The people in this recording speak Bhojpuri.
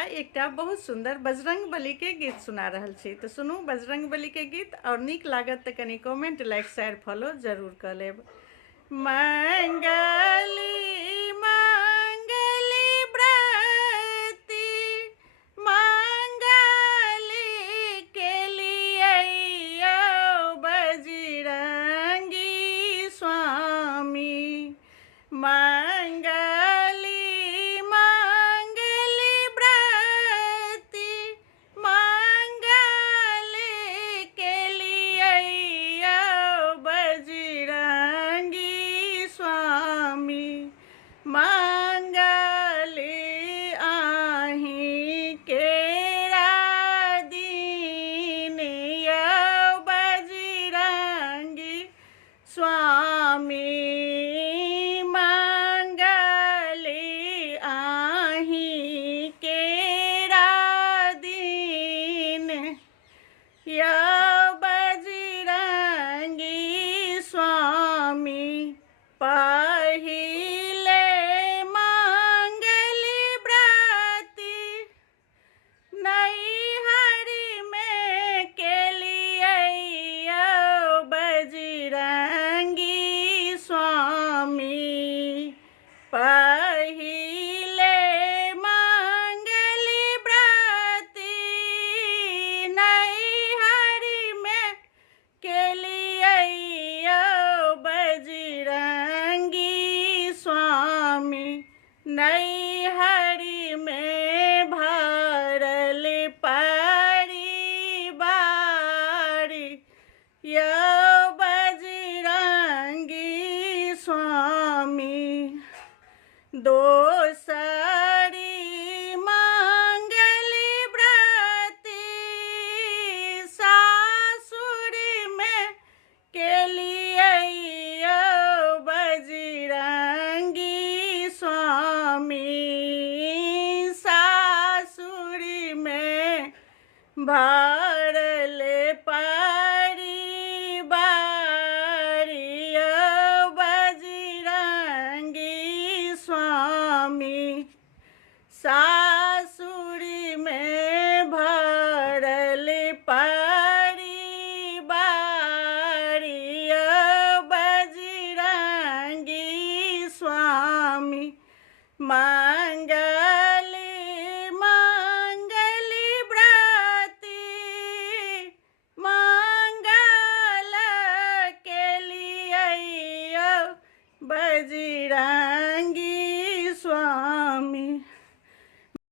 आ एकटा बहुत सुंदर बजरंग बली के गीत सुना रहल छी। तो सुनू बजरंग बली के गीत, और नीक लागत तो कनी कमेंट, लाइक, शेयर, फॉलो जरूर कर लेब। मंगली मंगली व्रती मंगली के लिए बजरंगी स्वामी। मंगली मंगली व्रती मंगली के लिए बजरंगी स्वामी। मंगली आही केरा दीन बजरंगी स्वामी। मंगली आही केरा दीन बजरंगी स्वामी। पहिले मंगली व्रती नैहरी में केलिए बजरंगी स्वामी। पहिले मंगली व्रती नैहरी में केलिए बजरंगी स्वामी। नैहरी में भरल परिवार बजरंगी स्वामी। दोसरी मंगली व्रती सासुर में केलिए बजरंगी स्वामी। सासुर में भरल परिवार बजरंगी स्वामी। सा